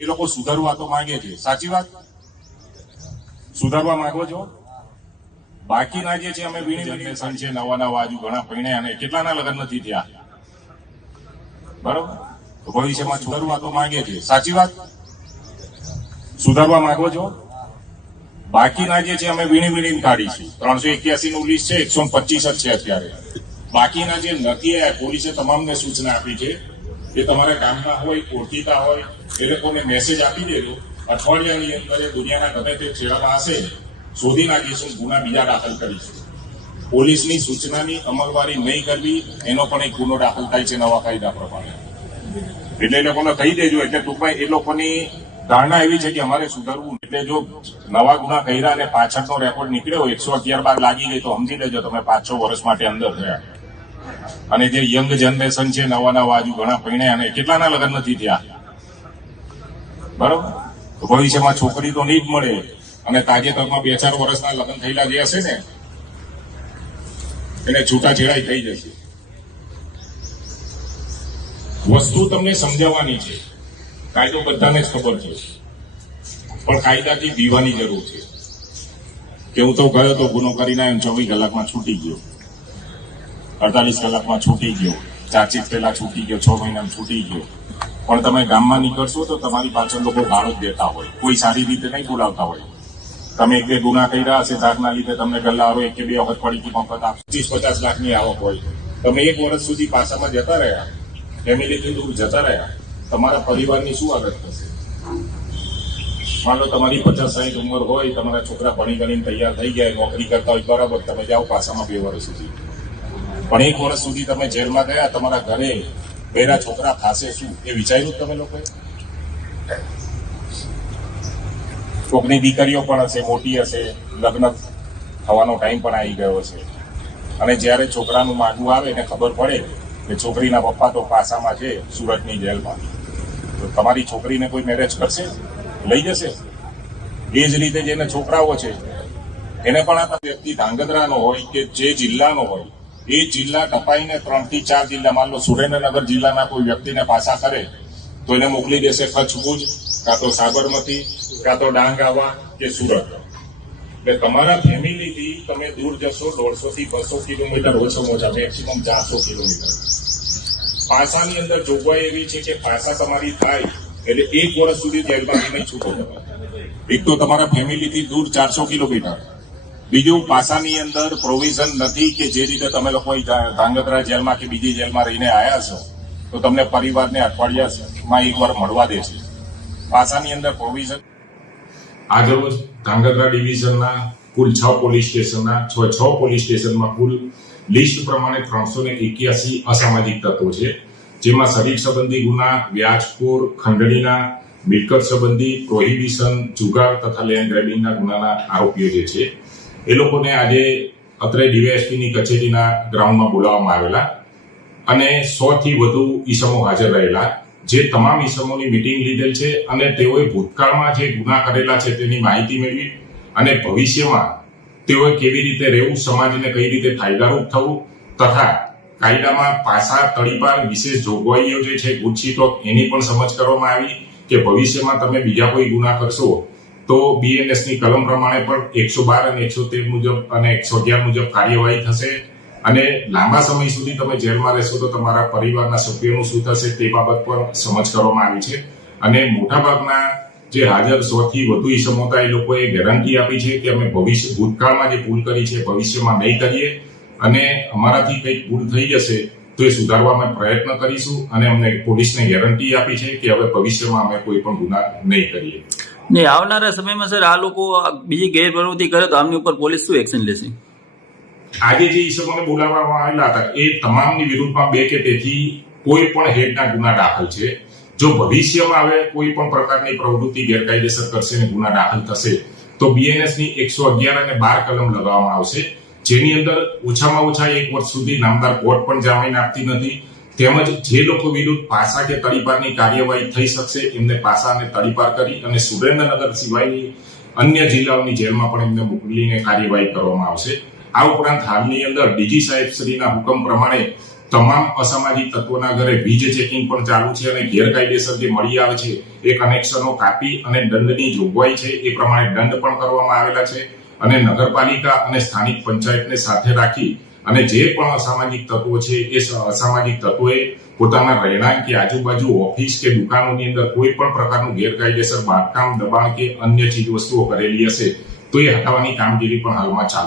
એ લોકો સુધારવા તો માંગે છે, સાચી વાત? સુધારવા માંગો છો? બાકીના જે છે અમે વીણી જનરેશન છે, નવા નવા હજુ ઘણા પૈણ્યા અને કેટલાના લગ્ન નથી થયા, બરોબર? તો ભવિષ્યમાં સુધારવા તો માંગે છે, સાચી વાત? સુધારવા માંગો છો? બાકીના જે છે અમે વીણીને કાઢીશું. 381 નું લિસ્ટ છે, 125 જ છે અત્યારે. બાકીના જે નથી આવ્યા, પોલીસે તમામને સૂચના આપી છે કે તમારા ગામમાં હોય, ઓળખીતા હોય, એ લોકોને મેસેજ આપી દેજો. અઠવાડિયાની અંદર દુનિયાના ગમે તે છેડામાં હશે, શોધી નાખીશું, ગુના બીજા દાખલ કરીશું. પોલીસની સૂચનાની અમલવારી નહીં કરવી એનો પણ એક ગુનો દાખલ થાય છે નવા કાયદા પ્રમાણે. એટલે એ લોકોને કહી દેજો. એટલે ટૂંકમાં એ લોકોની ધારણા એવી છે કે અમારે સુધારવું. એટલે જો નવા ગુના કર્યા અને પાછળનો રેકોર્ડ નીકળ્યો 111 બાર લાગી ગઈ તો સમજી લેજો તમે 5-6 વર્ષ માટે અંદર થયા. અને જે યંગ જનરેશન છે, નવા નવા હજુ ઘણા પૈણ્યા અને કેટલાના લગ્ન નથી થયા, બરોબર? તો ભવિષ્યમાં છોકરી તો નહીં જ મળે. અને તાજેતરમાં 2-4 વર્ષના લગ્ન થયેલા જે હશે ને એને છૂટાછેડાઈ થઈ જશે. વસ્તુ તમને સમજાવવાની છે, કાયદો બધાને જ ખબર છે, પણ કાયદાથી દીવાની જરૂર છે. કે હું તો ગયો તો ગુનો કરીને 24 કલાકમાં છૂટી ગયો, 48 કલાકમાં છૂટી ગયો, ચાર્જશીટ પહેલા છૂટી ગયો, 6 મહિનામાં છૂટી ગયો. પણ તમે ગામમાં નીકળશો તો તમારી પાછળ લોકો ગાળો જ દેતા હોય, કોઈ સારી રીતે નહીં બોલાવતા હોય. તમે 1-2 ગુના કર્યા હશે, ધાકના લીધે તમને ગલ્લારો 1-2 વખત પડી મફત 25-50 લાખની આવક હોય. તમે 1 વર્ષ સુધી પાસામાં જતા રહ્યા, ફેમિલીથી દૂર જતા રહ્યા, તમારા પરિવારની શું હાલત થશે? માનો તમારી 50-60 ઉંમર હોય, તમારા છોકરા ભણીને તૈયાર થઈ ગયા, નોકરી કરતા હોય, બરાબર, તમે જાઓ પાસામાં 2 વર્ષ સુધી. પણ 1 વર્ષ સુધી તમે જેલમાં ગયા, તમારા ઘરે બેરા છોકરા ખાશે શું એ વિચાર્યું તમે લોકોએ? કોકની દીકરીઓ પણ હશે, મોટી હશે, લગ્ન થવાનો ટાઈમ પણ આવી ગયો હશે. અને જ્યારે છોકરાનું માગું આવે ને ખબર પડે કે છોકરીના પપ્પા તો પાસામાં છે સુરતની જેલમાં, તો તમારી છોકરીને કોઈ મેરેજ કરશે? લઈ જશે? એ જ રીતે જેને છોકરાઓ છે એને પણ આ વ્યક્તિ ધાંગધ્રાનો હોય કે જે જિલ્લાનો હોય, એ જિલ્લા ટપાઈને 3 થી 4 જિલ્લા, માન લો સુરેન્દ્રનગર જિલ્લાના કોઈ વ્યક્તિને પાછા કરે તો એને મોકલી દેશે કચ્છ, ભુજ, કાં તો સાબરમતી, કાં તો ડાંગ આવવા કે સુરત. એટલે તમારા ફેમિલીથી તમે દૂર જશો 150 થી 200 કિલોમીટર, ઓછામાં ઓછા મેક્સિમમ 400 કિલોમીટર. પાસાની અંદર જોગવાઈ એવી છે કે પાસા તમારી થાય એટલે 1 વર્ષ સુધી જેલમાંથી નહીં છૂટો તમે. એક તો તમારા ફેમિલીથી દૂર 400 કિલોમીટર, બીજું પાસાની અંદર પ્રોવિઝન નથી કે જે રીતે તમે લોકો ધાંગધ્રા જેલમાં કે બીજી જેલમાં રહીને આવ્યા છો તો તમને પરિવારને અઠવાડિયામાં 1 વાર મળવા દે છે. પાસાની અંદર પ્રોવિઝન. આજરોજ ધાંગધ્રા ડિવિઝનના કુલ 6 પોલીસ સ્ટેશનના 6 પોલીસ સ્ટેશનમાં કુલ લિસ્ટ પ્રમાણે 381 અસામાજિક તત્વો છે, જેમાં શરીર સંબંધી ગુના, વ્યાજખોર, ખંડણીના, મિલકત સંબંધી, પ્રોહિબિશન, જુગાર તથા લેન્ડ ગ્રેબિંગના ગુનાના આરોપીઓ જે છે એ લોકોને આજે અત્રે ડીવાયએસપીની કચેરીના ગ્રાઉન્ડમાં બોલાવવામાં આવેલા અને 100 થી વધુ ઈસમો હાજર રહેલા, જે તમામ ઈસમોની મિટિંગ લીધેલ છે અને તેઓએ ભૂતકાળમાં જે ગુના કરેલા છે તેની માહિતી મેળવી અને ભવિષ્યમાં તેઓએ કેવી રીતે રહેવું, સમાજને કઈ રીતે ફાયદારૂપ થવું તથા કાયદામાં પાસા તડીપાર વિશેષ જોગવાઈઓ જે છે ગુજસીટોક એની પણ સમજ કરવામાં આવી કે ભવિષ્યમાં તમે બીજા કોઈ ગુના કરશો તો BNSની કલમ પ્રમાણે પણ 112 અને 113 મુજબ અને 111 મુજબ કાર્યવાહી થશે અને લાંબા સમય સુધી તમે જેલમાં રહેશો તો તમારા પરિવારના સભ્યોનું શું થશે તે બાબત પર સમજ કરવામાં આવી છે. અને મોટાભાગના જે હાજર 100 થી વધુ ઈસમો હતા એ લોકોએ ગેરંટી આપી છે કે અમે ભૂતકાળમાં જે ભૂલ કરી છે ભવિષ્યમાં નહીં કરીએ અને અમારાથી કંઈક ભૂલ થઈ જશે તો એ સુધારવામાં પ્રયત્ન કરીશું અને અમને પોલીસને ગેરંટી આપી છે કે હવે ભવિષ્યમાં અમે કોઈ પણ ગુના નહીં કરીએ. ને આવનારા સમયમાં સર આ લોકો બીજી ગેરપ્રવૃત્તિ કરે તો આમની ઉપર પોલીસ શું એક્શન લેશે? આજે જે ઈસમોને બોલાવવામાં આવેલા હતા એ તમામની વિરુદ્ધમાં 2 કે તેથી કોઈ પણ હેડના ગુના દાખલ છે. જો ભવિષ્યમાં હવે કોઈ પણ પ્રકારની પ્રવૃત્તિ ગેરકાયદેસર કરશે અને ગુના દાખલ થશે તો BNSની 111 અને 12 કલમ લગાવવામાં આવશે, જેની અંદર ઓછામાં ઓછા 1 વર્ષ સુધી નામદાર કોર્ટ પણ જામીન આપતી નથી. તેમજ જે લોકો વિરુદ્ધ પાસા કે તડીપારની કાર્યવાહી થઈ શકશે એમને પાસા અને તડીપાર કરી અને સુરેન્દ્રનગર સિવાયની અન્ય જિલ્લાઓની જેલમાં પણ એમને મોકલીને કાર્યવાહી કરવામાં આવશે. આ ઉપરાંત હાલની અંદર DG સાહેબ શ્રીના હુકમ પ્રમાણે તમામ અસામાજિક તત્વોના ઘરે વીજ ચેકિંગ પણ ચાલુ છે અને ગેરકાયદેસર જે મળી આવે છે એ કનેક્શનો કાપી અને દંડની જોગવાઈ છે એ પ્રમાણે દંડ પણ કરવામાં આવેલા છે અને નગરપાલિકા અને સ્થાનિક પંચાયતને સાથે રાખી અને જે પણ અસામાજિક તત્વો છે એ અસામાજિક તત્વોએ પોતાના રહેણાંક કે આજુબાજુ ઓફિસ કે દુકાનોની અંદર કોઈ પણ પ્રકારનું ગેરકાયદેસર બાંધકામ દબાણ કે અન્ય ચીજ વસ્તુઓ કરેલી હશે તો એ હટાવવાની કામગીરી પણ હાલમાં ચાલુ